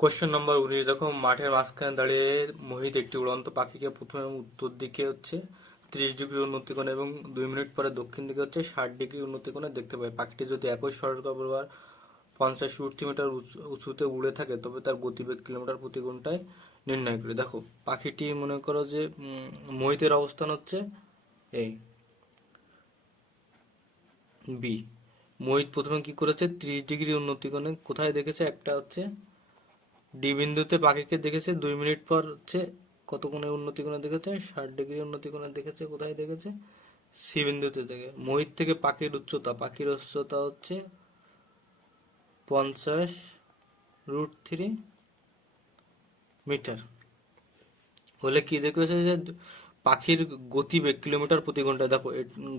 Question number 19, দেখো মাঠের মাঝখানে দাঁড়িয়ে মোহিত একটি উড়ন্ত পাখিকে প্রথমে উত্তর দিকে 30 ডিগ্রি উন্নতি কোণে এবং 2 মিনিট পরে দক্ষিণ দিকে 60 ডিগ্রি উন্নতি কোণে দেখতে পায়। পাখিটি যদি একই সরলরেখা বরাবর 50 মিটার উঁচুতে উড়ে থাকে তবে তার গতিবেগ কিলোমিটার প্রতি ঘন্টায় নির্ণয় করে। দেখো পাখিটি মনে করো যে মোহিতের অবস্থান হচ্ছে এই বি। মোহিত প্রথমে কি করেছে, 30 ডিগ্রি উন্নতি কোণে কোথায় দেখেছে, একটা ডি বিন্দুতে পাখিকে দেখেছে। 2 মিনিট পর কত কোণে উন্নতি কোণে দেখেছে, 60 ডিগ্রি উন্নতি কোণে দেখেছে। কোথায় দেখেছে, সি বিন্দুতে দেখে। মোহিত থেকে পাখির উচ্চতা 50√3 মিটার হলে কি দেখেছে যে পাখির গতিবেগ কিলোমিটার প্রতি ঘন্টায়। দেখো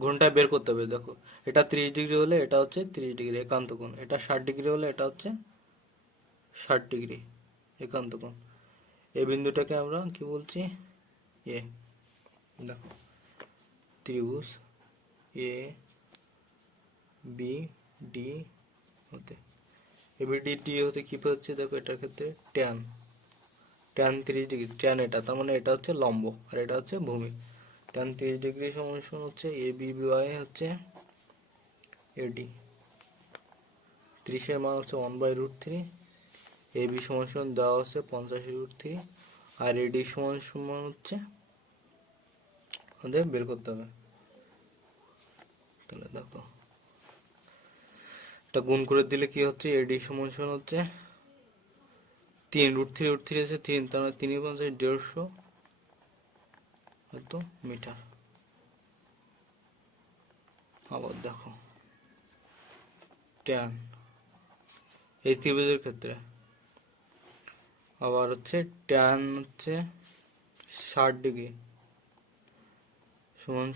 ঘন্টায় বের করতে হবে। দেখো এটা 30 ডিগ্রি হলে এটা 30 ডিগ্রি একান্ত কোণ, এটা 60 ডিগ্রি হলে এটা 60 ডিগ্রি একান্ত কোণ। এই বিন্দুটাকে আমরা কি বলছি, এ। দেখো ত্রিভুজ এ বি ডি হতে এবিডি হতে কি হচ্ছে, দেখো এটার ক্ষেত্রে ট্যান ট্যান 30 ডিগ্রি, ট্যান এটা, তার মানে এটা লম্ব আর এটা ভূমি। ট্যান 30 ডিগ্রি সমান এ বি বাই এডি। 30-এর মান 1/√3। এ বি সমান দেওয়া 50√3 আর এডি সমান আমাদের বের করতে হবে। তাহলে দেখো এটা গুণ করে দিলে কি হচ্ছে, এডি সমান 3√3 আছে 3, তার মানে 3 × 5 = 150 মিটার। আবার দেখো ট্যান এই ত্রিভুজের ক্ষেত্রে আবার ট্যান 60 ডিগ্রি সমান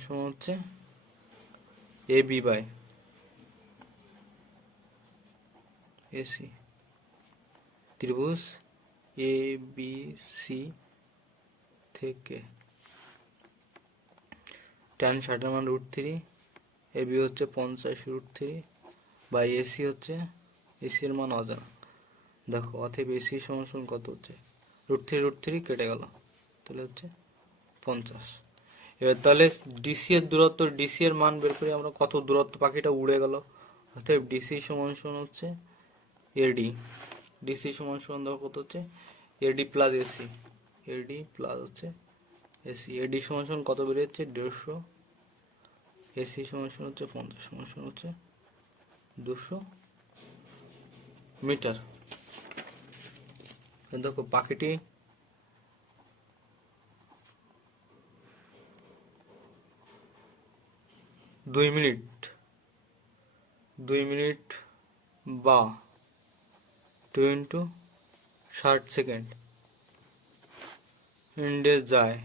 এ বি বাই এসি। ত্রিভুজ এ বি সি থেকে ট্যান 60-এর মান √3, এ বি 50√3 বাই এসি এসির মান অজানা। দেখো অতএব এসি সমান কত √3 কেটে গেল, তাহলে 50। এবার তাহলে ডিসি এর দূরত্ব, ডিসি এর মান বের করি আমরা, কত দূরত্ব পাখিটা উড়ে গেল। অতএব ডিসি সমান এডি। ডিসি সমান দেখো কত AD plus AC, AD plus AC. AD সমান কত বেরিয়েছে 150, এসি সমান 50 সমান 200 মিটার। দেখো পাখিটি দুই মিনিট বা 2 × 60 সেকেন্ড ইন্ডে যায়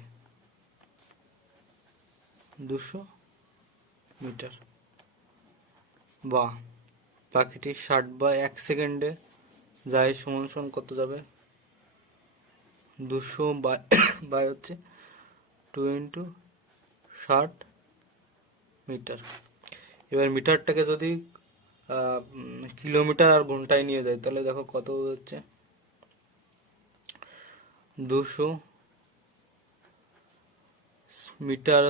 200 মিটার, বা পাখিটি 60/1 সেকেন্ডে যায় সমান কত যাবে, 200 বাই 2 × 60 মিটার। এবার মিটারটাকে যদি কিলোমিটার আর ঘন্টায় নিয়ে যায় তাহলে দেখো কত 200 মিটার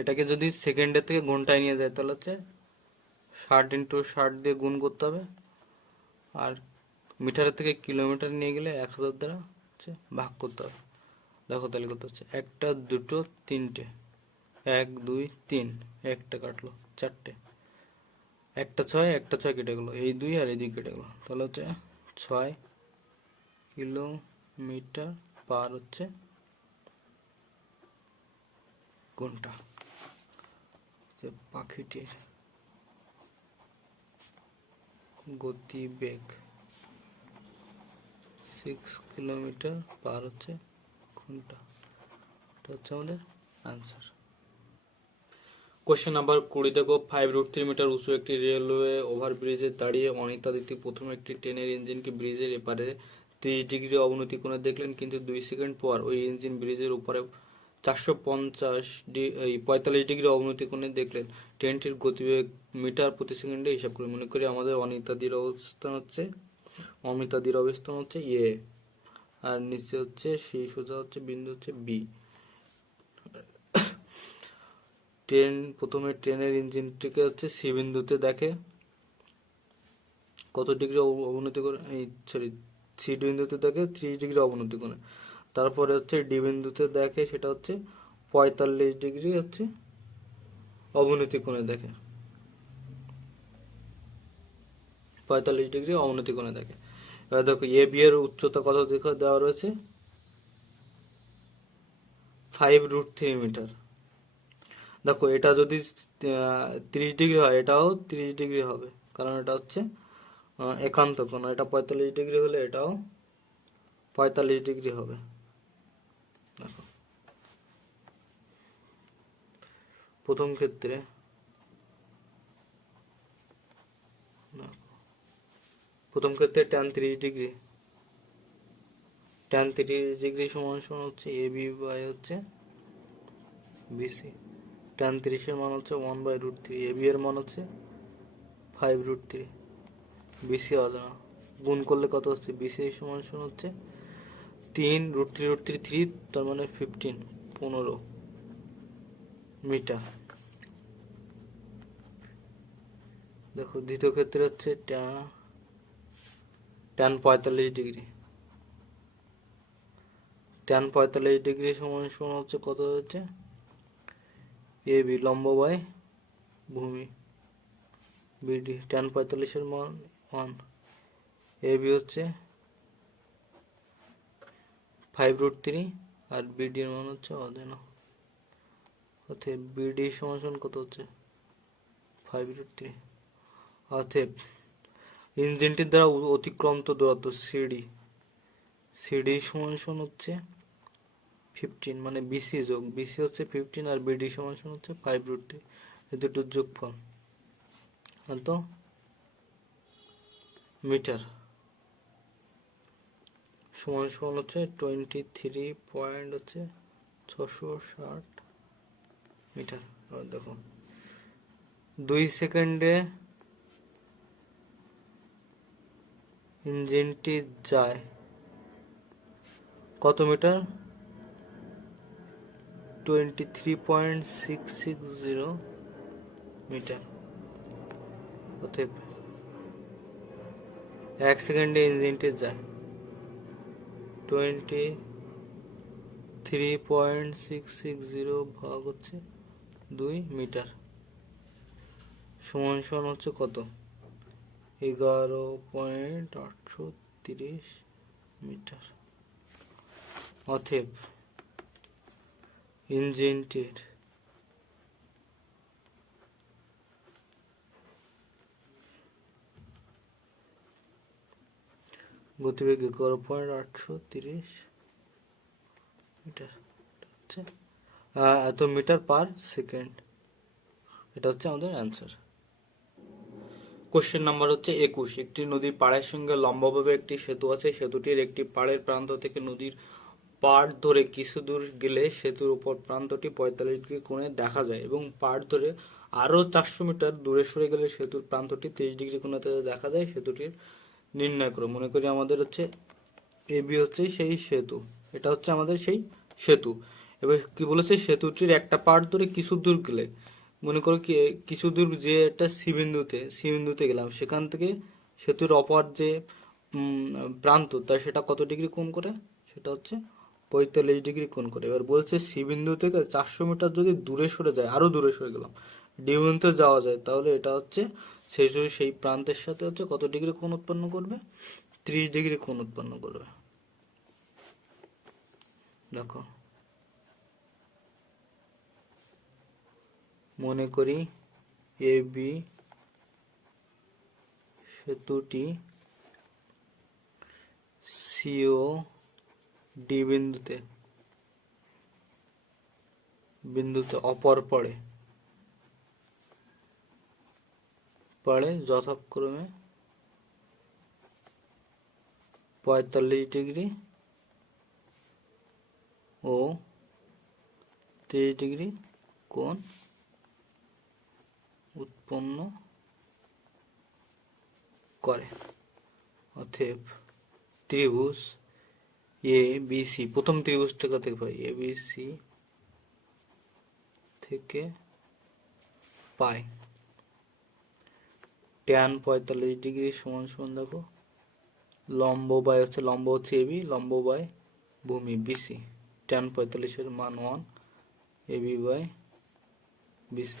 এটাকে যদি সেকেন্ডের থেকে ঘন্টায় নিয়ে যায় তাহলে 60 × 60 দিয়ে গুণ করতে হবে। আর মিটারের থেকে কিলোমিটার নিয়ে গেলে 1000 দ্বারা ভাগ করতে হবে। দেখো তাহলে কত একটা, দুটো, তিনটে, 1 2 3, একটা কাটলো, 4টে, একটা 6 কেটে গেলো, এই 2 আর এই 2 কেটে গেলো, তাহলে 6 কিলোমিটার পার ঘন্টা। পাখিটির গতিবেগ 6 কিলোমিটার পার ঘন্টা। এটা আমাদের আনসার। কোশ্চেন নাম্বার 20, দেখো 5√3 মিটার উঁচু একটি রেলওয়ে ওভারব্রিজে দাঁড়িয়ে অনিতা দিতি প্রথমে একটি ট্রেনের ইঞ্জিনকে ব্রিজের এপারে 30 ডিগ্রি অবনতি কোণে দেখলেন, কিন্তু 2 সেকেন্ড পর ওই ইঞ্জিন ব্রিজের উপরে 45 ডিগ্রি অবনতি কোণে দেখলেন। ট্রেনটির গতিবেগ মিটার প্রতি সেকেন্ডে হিসাব করে। মনে করি আমাদের অনিতাদির অবস্থান অমিতাদির অবস্থান হচ্ছে এ, আর নিচে হচ্ছে সি, সোজা হচ্ছে বিন্দু হচ্ছে বি। প্রথমে ট্রেনের ইঞ্জিনটিকে হচ্ছে সি বিন্দুতে দেখে কত ডিগ্রি অবনতি করে, এই সরি, সি বিন্দুতে দেখে 30 ডিগ্রি অবনতি করে। তারপরে হচ্ছে ডি বিন্দুতে দেখে সেটা হচ্ছে 45 ডিগ্রি হচ্ছে অবনতি কোণে দেখে, 45 ডিগ্রি অবনতি কোণে দেখে। এবার দেখো এ বি এর উচ্চতা কত দেওয়া রয়েছে, 5√3 মিটার। দেখো এটা যদি 30 ডিগ্রি হয়, এটাও 30 ডিগ্রি হবে, কারণ এটা হচ্ছে একান্ত কোণ। এটা 45 ডিগ্রি হলে এটাও 45 ডিগ্রি হবে। দেখো প্রথম ক্ষেত্রে tan 30 ডিগ্রি, tan 30 ডিগ্রি সমান সমান হচ্ছে এ বি বাই হচ্ছে বিসি। tan 30-এর মান হচ্ছে 1/√3, এ বি এর মান হচ্ছে 5√3, বিসি অজানা। গুণ করলে কত হচ্ছে, বিসি সমান সমান হচ্ছে 3√3√3, তার মানে 15 মিটার। দেখো দ্বিতীয় ক্ষেত্রে হচ্ছে tan 45 ডিগ্রি, tan 45 ডিগ্রি সমান সমান হচ্ছে কত হচ্ছে, এ বি লম্ব বাই ভূমি, বিডি। tan 45-এর মান 1, এ বি হচ্ছে 5√3, আর বিডি এর মান হচ্ছে অজানা। অতএব বিডি সমান সমান কত হচ্ছে, 5√3। অতএব ইঞ্জিনটির দ্বারা অতিক্রান্ত দূরত্ব সিডি সমান সমান হচ্ছে 15, মানে বিসি যোগ বিসি হচ্ছে 15, আর বিডি সমান সমান হচ্ছে 5√3, এই দুটোর যোগফল কত, মিটার। সমান সমান হচ্ছে 23.660 মিটার। আর দেখো 2 সেকেন্ডে ইঞ্জিনটি যায় কত মিটার, 23.660 মিটার। অতএব 1 সেকেন্ডে ইঞ্জিনটি যায় 23.660 ভাগ হচ্ছে 2 মিটার, সমান সমান হচ্ছে কত, 11.830 মিটার। অতএব ইঞ্জিনটির গতিবেগ 11.830 মিটার, হচ্ছে এত মিটার পার সেকেন্ড। এটা হচ্ছে আমাদের অ্যান্সার। কোশ্চেন নাম্বার হচ্ছে 21। একটি নদীর পাড়ের সঙ্গে লম্বভাবে একটি সেতু আছে। সেতুটির একটি পাড়ের প্রান্ত থেকে নদীর পাড় ধরে কিছু দূর গেলে সেতুর উপর প্রান্তটি 45 ডিগ্রি কোণে দেখা যায়, এবং পাড় ধরে আরও 400 মিটার দূরে সরে গেলে সেতুর প্রান্তটি 30 ডিগ্রি কোণে দেখা যায়। সেতুটির নির্ণয় করো। মনে করি আমাদের হচ্ছে এ বি হচ্ছে সেই সেতু, এটা হচ্ছে আমাদের সেই সেতু। এবার কি বলেছে, সেতুটির একটা পার্ট ধরে কিছু দূর গেলে, মনে করো কি কিছু দূর যে একটা সি বিন্দুতে গেলাম, সেখান থেকে সেতুর অপর যে প্রান্ত, তাই সেটা কত ডিগ্রি কোণ করে, সেটা হচ্ছে 45 ডিগ্রি কোণ করে। এবার বলছে সি বিন্দু থেকে 400 মিটার যদি দূরে সরে যায়, আরো দূরে সরে গেলাম, ডি বিন্দুতে যাওয়া যায়, তাহলে এটা হচ্ছে সেই প্রান্তের সাথে হচ্ছে কত ডিগ্রি কোণ উৎপন্ন করবে, 30 ডিগ্রি কোণ উৎপন্ন করবে। দেখো মনে করি এ বি সেতুটি সিও ডি বিন্দুতে অপর পড়ে যথাক্রমে 45 ডিগ্রি ও 30 ডিগ্রি কোণ উৎপন্ন করে। অতএব ত্রিভুজ এ বি সি, প্রথম ত্রিভুজটা থেকে পাই, এ বি সি থেকে পাই ট্যান 45 ডিগ্রি সমান সমান দেখো লম্ব বাই হচ্ছে এবি, লম্ব বাই ভূমি বিসি, ট্যান 45-এর মান 1, এবি বাই বিসি।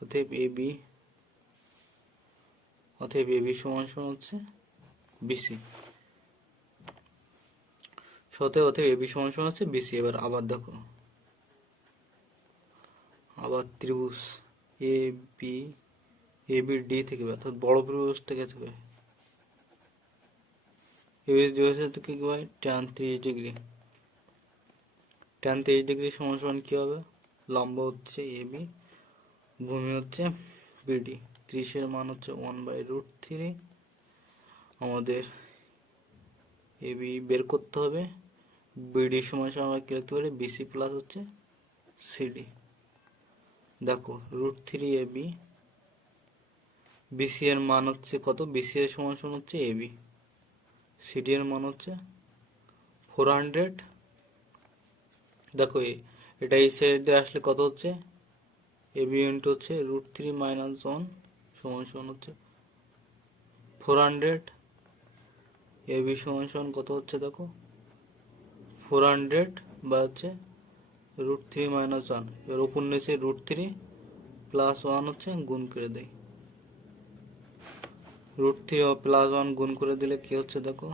অতএব এবি সমান সমান হচ্ছে বিসি। অতএব এবি সমান সমান হচ্ছে বিসি। এবার আবার দেখো, আবার ত্রিভুজ এ বি ডি থেকে অর্থাৎ বড় ত্রিভুজ থেকে থেকে কি হয় ট্যান 30 ডিগ্রি, ট্যান 30 ডিগ্রি সমান সমান কি হবে, লম্ব হচ্ছে এবি, ভূমি হচ্ছে বিডি, 30-এর মান হচ্ছে 1/√3। আমাদের এবি বের করতে হবে, বিডি সমান সমান আমরা কি লিখতে পারি, বিসি প্লাস হচ্ছে সিডি। দেখো √3 এবি, বিসি এর মান হচ্ছে কত, বিসি এর সমান সমান হচ্ছে এবি, সিডি এর মান হচ্ছে 400। দেখো এটা এই সাইড দিয়ে আসলে কত হচ্ছে, এবি ইন্টু হচ্ছে √3 - 1 সমান সমান হচ্ছে 400। এবি সমান সমান কত হচ্ছে দেখো 400 বা হচ্ছে √3 - 1। এবার উপর নিচে √3 প্লাস 1 হচ্ছে গুণ করে দেয়, √3 ও প্লাস 1 গুণ করে দিলে কি হচ্ছে দেখো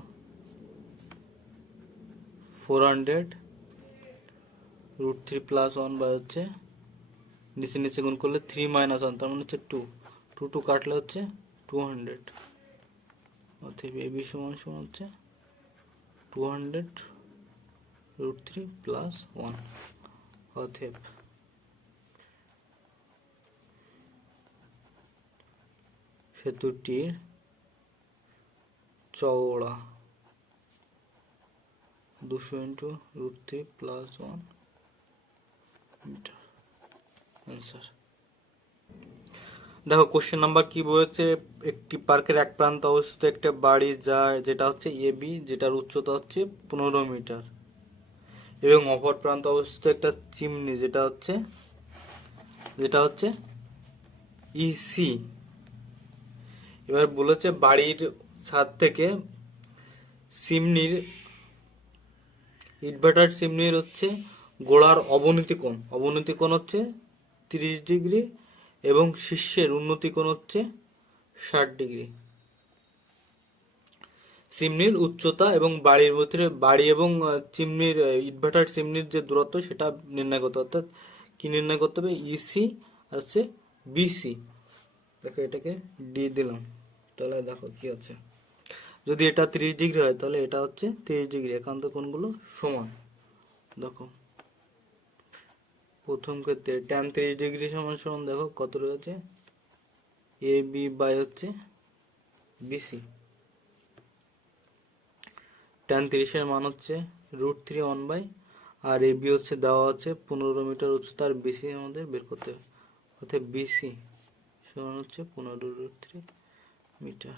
400, √3 প্লাস 1 বা হচ্ছে নিচে নিচে গুণ করলে 3 - 1, তার মানে হচ্ছে 2, 2 কাটলে হচ্ছে 200। অতএব এবি সমান সমান হচ্ছে 200 √3 প্লাস 1। অতএব সেতুটির চওড়া 200 ইন্টু √3 প্লাস 1 মিটার। অ্যান্সার। দেখো কোশ্চেন নাম্বার কি বলেছে, একটি পার্কের এক প্রান্তে অবস্থিত একটা বাড়ি যেটা হচ্ছে এবি, যেটার উচ্চতা হচ্ছে 15 মিটার, এবং অপর প্রান্তে অবস্থিত একটা চিমনি যেটা হচ্ছে ইসি। এবার বলেছে বাড়ির ছাদ থেকে চিমনির ইনভার্টার চিমনির হচ্ছে গোড়ার অবনতি কোণ হচ্ছে 30 ডিগ্রি এবং শীর্ষের উন্নতি কোণ হচ্ছে 60 ডিগ্রি। চিমনির উচ্চতা এবং বাড়ির ভিতরে বাড়ি এবং চিমনির ইনভার্টার চিমনির যে দূরত্ব সেটা নির্ণয় করতে হবে। অর্থাৎ কি নির্ণয় করতে হবে, ইসি আর হচ্ছে বিসি। দেখো এটাকে ডি দিলাম, তাহলে দেখো কি হচ্ছে, যদি এটা 30 ডিগ্রি হয় তাহলে এটা হচ্ছে 30 ডিগ্রি, একান্ত কোণগুলো সমান। দেখো প্রথম ক্ষেত্রে ট্যান 30 ডিগ্রি সমান সমান দেখো কত রয়েছে, এ বি বাই হচ্ছে বিসি। ট্যান 30-এর মান হচ্ছে √3 1/, আর এ বি হচ্ছে দেওয়া আছে 15 মিটার উচ্চতা, আর বিসি আমাদের বের করতে হবে। অর্থাৎ বিসি সমান হচ্ছে 15√3 মিটার।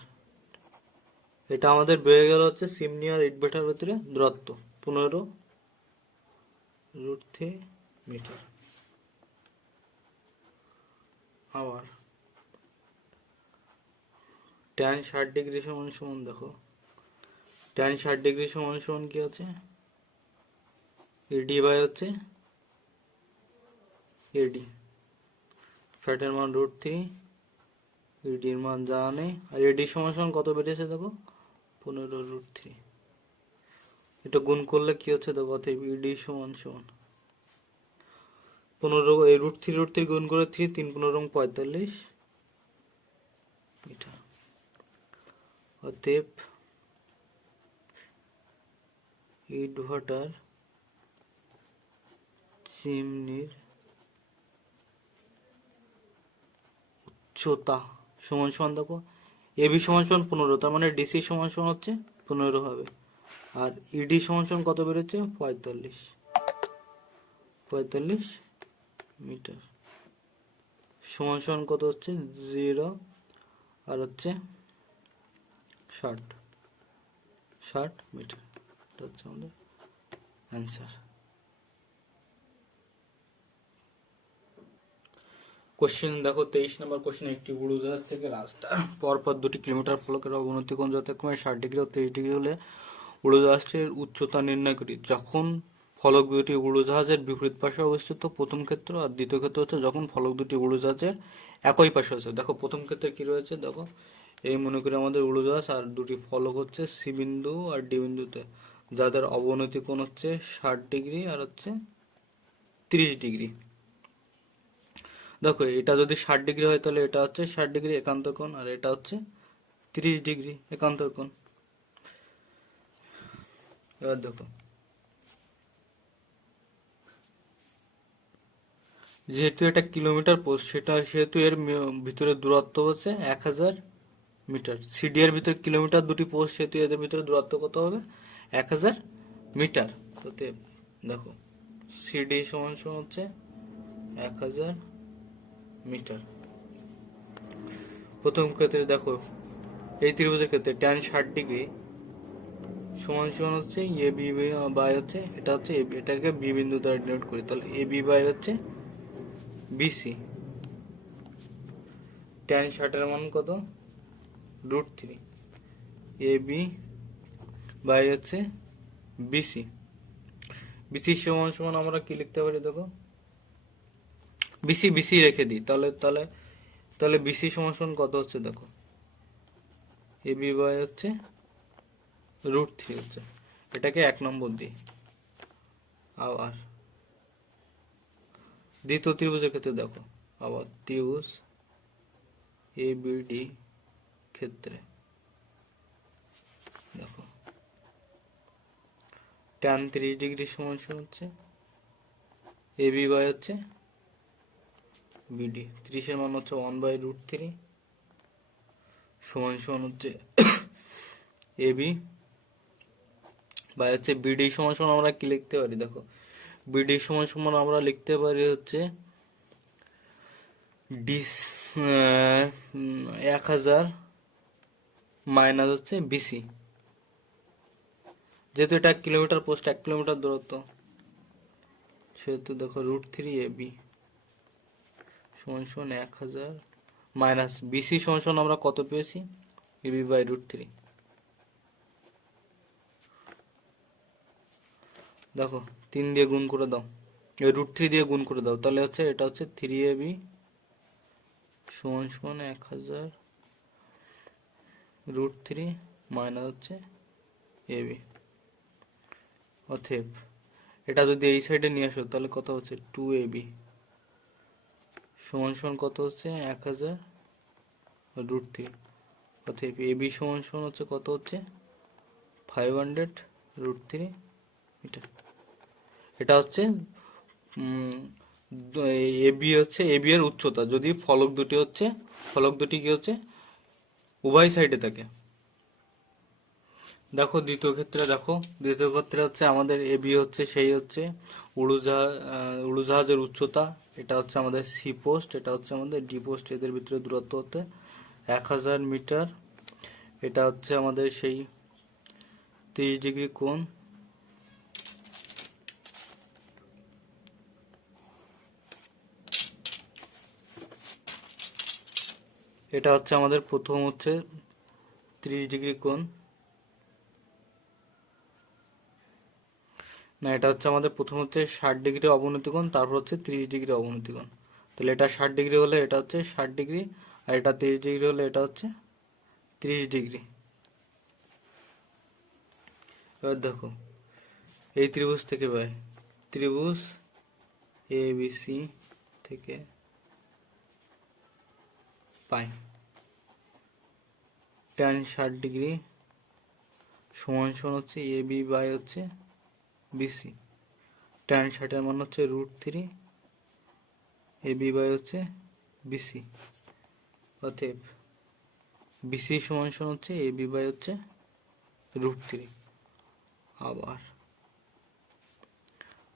এটা আমাদের বেড়ে গেল হচ্ছে চিমনি আর ইটভাটার ভিতরে দূরত্ব 15√3 মিটার। আবার ট্যান 60 ডিগ্রি সমান সমান দেখো, ট্যান 60 ডিগ্রি সমান সমান কি আছে, এডি বাই হচ্ছে এডি, ফ্যাটের মান √3, এডির মান জানা নেই, আর এডি সমান সমান কত বেরিয়েছে দেখো 15√3। এটা গুণ করলে কি হচ্ছে দেখো, অতএব ইডি সমান সমান 15, এই √3 গুণ করে 3, 3 15 45 মিটার। অতএব ইটভাটার চিমনির উচ্চতা সমান সমান দেখো, এবি সমান সমান 15, তার মানে ডিসি সমান সমান হচ্ছে 15 হবে, আর ইডি সমান সমান কত বেরোচ্ছে 45 মিটার, সমান সমান কত হচ্ছে 0 আর হচ্ছে 60। মিটার। এটা হচ্ছে আমাদের অ্যান্সার। কোশ্চেন দেখো 23 নম্বর কোশ্চেন, একটি উড়োজাহাজ থেকে রাস্তা পরপর 2 কিলোমিটার ফলকের অবনতি কোণ যথাক্রমে 60 ডিগ্রি ও 30 ডিগ্রি হলে উড়োজাহাজটির উচ্চতা নির্ণয় করি। যখন ফলক দুটি উড়োজাহাজের বিপরীত পাশে অবস্থিত, প্রথম ক্ষেত্র, আর দ্বিতীয় ক্ষেত্র হচ্ছে যখন ফলক দুটি উড়োজাহাজের একই পাশে আছে। দেখো প্রথম ক্ষেত্রে কি রয়েছে, দেখো এই মনে করি আমাদের উড়োজাহাজ আর দুটি ফলক হচ্ছে সি বিন্দু আর ডি বিন্দুতে, যাদের অবনতি কোণ হচ্ছে 60 ডিগ্রি আর হচ্ছে 30 ডিগ্রি। দেখো এটা যদি 60 ডিগ্রি হয় তাহলে এটা হচ্ছে 60 ডিগ্রি একান্তর কোণ, আর এটা হচ্ছে 30 ডিগ্রি একান্তর কোণ। এবার দেখো যেহেতু এটা কিলোমিটার পোস্ট, সেহেতু এর ভিতরে দূরত্ব হচ্ছে 1000 মিটার। সিডি এর ভিতরে কিলোমিটার, দুটি পোস্ট, সেহেতু এদের ভিতরে দূরত্ব কত হবে, 1000 মিটার। তাতে দেখো সিডি সমান সমান হচ্ছে 1000 মিটার। প্রথম ক্ষেত্রে দেখো এই ত্রিভুজের ক্ষেত্রে ট্যান 60 ডিগ্রি সমান সমান হচ্ছে এ বি বাই হচ্ছে, এটা হচ্ছে এটাকে বি বিন্দু দ্বারা ডিনোট করি, তাহলে এ বি বাই হচ্ছে বিসি। ট্যান 60 এর মান কত, √3। এ বি বাই হচ্ছে বিসি। বিসি সমান সমান আমরা কি লিখতে পারি, দেখো বিসি বিসি রেখে দিই, তাহলে তাহলে তাহলে বিসি সমান সমান কত হচ্ছে, দেখো এ বি বাই হচ্ছে √3 হচ্ছে, এটাকে 1 নম্বর দিই। আবার দ্বিতীয় ত্রিভুজের ক্ষেত্রে দেখো, আবার ত্রিভুজ এ বি ডি ক্ষেত্রে দেখো ট্যান 30 ডিগ্রি সমান সমান হচ্ছে এ বি বাই হচ্ছে বিডি। 30 এর মান হচ্ছে 1/√3 সমান সমান হচ্ছে এ বি বাই হচ্ছে বিডি সমান সমান আমরা কি লিখতে পারি, দেখো বিডি সমান সমান আমরা লিখতে পারি হচ্ছে ডিস 1000 মাইনাস হচ্ছে বিসি। যেহেতু এটা 1 কিলোমিটার পোস্ট, 1 কিলোমিটার দূরত্ব, সেহেতু দেখো √3 এ বি সমান সমান 1000 মাইনাস বিসি সমান সমান আমরা কত পেয়েছি, এ বি বাই √3। দেখো 3 দিয়ে গুণ করে দাও, √3 দিয়ে গুণ করে দাও, তাহলে হচ্ছে এটা হচ্ছে 3ab সমান সমান 1000 √3 মাইনাস হচ্ছে ab। অতএব এটা যদি এই সাইডে নিয়ে আসো তাহলে কত হচ্ছে 2ab সমান সমান কত হচ্ছে 1000 √3। অতএব ab সমান সমান হচ্ছে কত হচ্ছে 500 √3 মিটার। এটা হচ্ছে এবি হচ্ছে এবি এর উচ্চতা, যদি ফলক দুটি কি হচ্ছে উভয় সাইডে থাকে। দেখো দ্বিতীয় ক্ষেত্রে হচ্ছে আমাদের এবি হচ্ছে সেই হচ্ছে উড়োজাহাজের উচ্চতা, এটা হচ্ছে আমাদের সি পোস্ট, এটা হচ্ছে আমাদের ডি পোস্ট, এদের ভিতরে দূরত্ব হচ্ছে 1000 মিটার। এটা হচ্ছে আমাদের সেই 30 ডিগ্রি কোণ। এটা হচ্ছে আমাদের প্রথম হচ্ছে 30 ডিগ্রি কোণ, না এটা হচ্ছে আমাদের প্রথম হচ্ছে 60 ডিগ্রি অবনতি কোণ, তারপর হচ্ছে 30 ডিগ্রি অবনতি কোণ। তাহলে এটা 60 ডিগ্রি হলে এটা হচ্ছে 60 ডিগ্রি, আর এটা 30 ডিগ্রি হলে এটা হচ্ছে 30 ডিগ্রি। এবার দেখো এই ত্রিভুজ থেকে পাই, ত্রিভুজ এ বি সি থেকে পাই ট্যান 60 ডিগ্রি সমান সমান হচ্ছে এ বি বাই হচ্ছে বিসি। ট্যান 60 এর মান হচ্ছে √3 এ বি বাই হচ্ছে বিসি। অতএব বিসি সমান সমান হচ্ছে এ বি বাই হচ্ছে √3।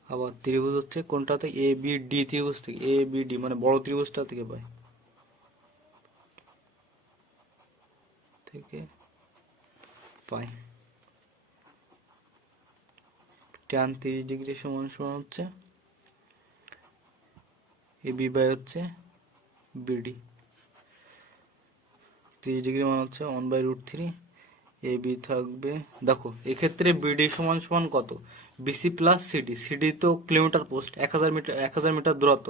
আবার ত্রিভুজ হচ্ছে কোনটাতে, এ বি ডি ত্রিভুজ থেকে, এ বি ডি মানে বড় ত্রিভুজটা থেকে পাই, ট্যান 30 ডিগ্রি সমান সমান হচ্ছে এবি বাই হচ্ছে বিডি। 30 ডিগ্রি মান হচ্ছে 1/√3। এবি থাকবে, দেখো এক্ষেত্রে বিডি সমান সমান কত, বিসি প্লাস সিডি। সিডি তো কিলোমিটার পোস্ট, 1000 মিটার, 1000 মিটার দূরত্ব,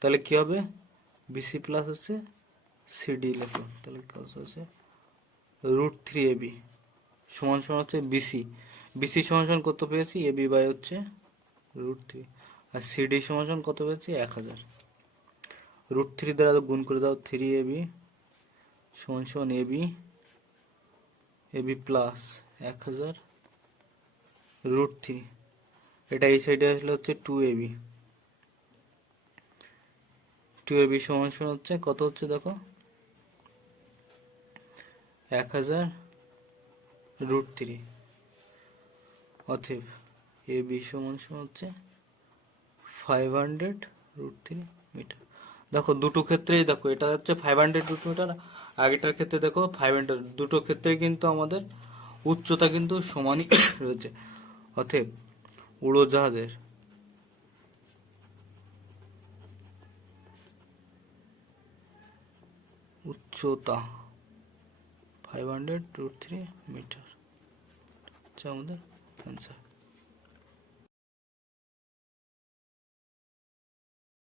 তাহলে কি হবে, বিসি প্লাস হচ্ছে সিডি লেখো, তাহলে কাজ হচ্ছে √3 এবি সমান সমান হচ্ছে বিসি। বিসি সমান সমান কত পেয়েছি, এবি বাই হচ্ছে √3। আর সিডি সমান সমান কত পেয়েছি, 1000। √3 দ্বারা গুণ করে দাও, 3 এবি সমান সমান এবি, এবি প্লাস 1000 √3। এটা এই সাইডে আসলে হচ্ছে 2 এবি। 2 এবি সমান সমান হচ্ছে কত হচ্ছে, দেখো 1000 √3। অতএব এবি সমান সমান হচ্ছে 500 √3 মিটার। দেখো দুটো ক্ষেত্রেই, দেখো এটা হচ্ছে 500 √3 মিটার, আগেটার ক্ষেত্রে দেখো 500, দুটো ক্ষেত্রে কিন্তু আমাদের উচ্চতা কিন্তু সমানই রয়েছে। অতএব উড়োজাহাজের উচ্চতা 500 √3 মিটার হচ্ছে আমাদের অ্যান্সার।